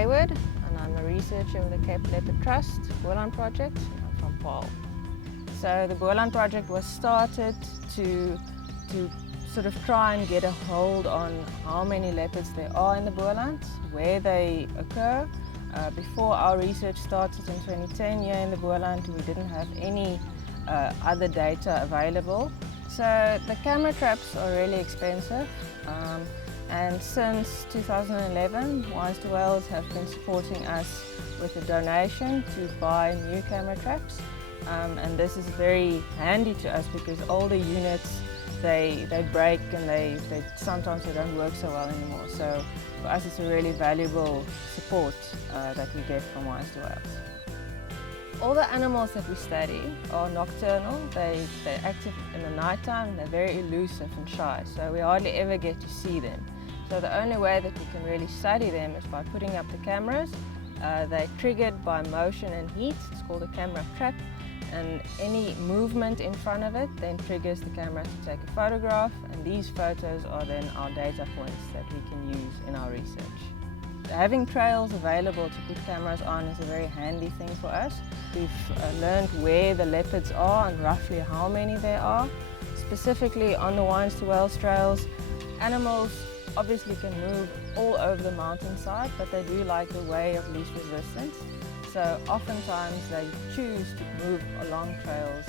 Hayward, and I'm a researcher with the Cape Leopard Trust Boerland Project. I'm from Paarl. So the Boerland Project was started to sort of try and get a hold on how many leopards there are in the Boerland, where they occur. Before our research started in 2010 here in the Boerland, we didn't have any other data available. So the camera traps are really expensive. And since 2011, Wise to Wales have been supporting us with a donation to buy new camera traps. And this is very handy to us because older units, they break and sometimes they don't work so well anymore. So for us it's a really valuable support that we get from Wise to Wales. All the animals that we study are nocturnal. They're active in the nighttime, they're very elusive and shy, so we hardly ever get to see them. So the only way that we can really study them is by putting up the cameras. They're triggered by motion and heat. It's called a camera trap, and any movement in front of it then triggers the camera to take a photograph, and these photos are then our data points that we can use in our research. Having trails available to put cameras on is a very handy thing for us. We've learned where the leopards are and roughly how many there are. Specifically on the Wise to Wales trails, animals obviously can move all over the mountainside, but they do like the way of least resistance. So oftentimes they choose to move along trails,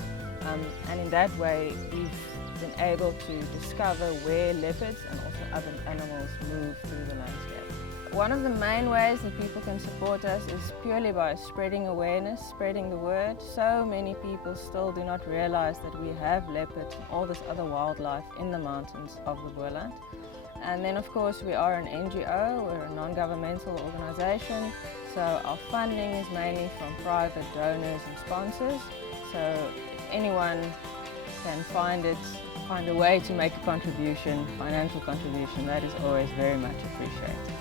and in that way we've been able to discover where leopards and also other animals move through the landscape. One of the main ways that people can support us is purely by spreading awareness, spreading the word. So many people still do not realize that we have leopards and all this other wildlife in the mountains of the Boerland. And then of course we are an NGO, we're a non-governmental organisation, so our funding is mainly from private donors and sponsors. So if anyone can find a way to make a contribution, financial contribution, that is always very much appreciated.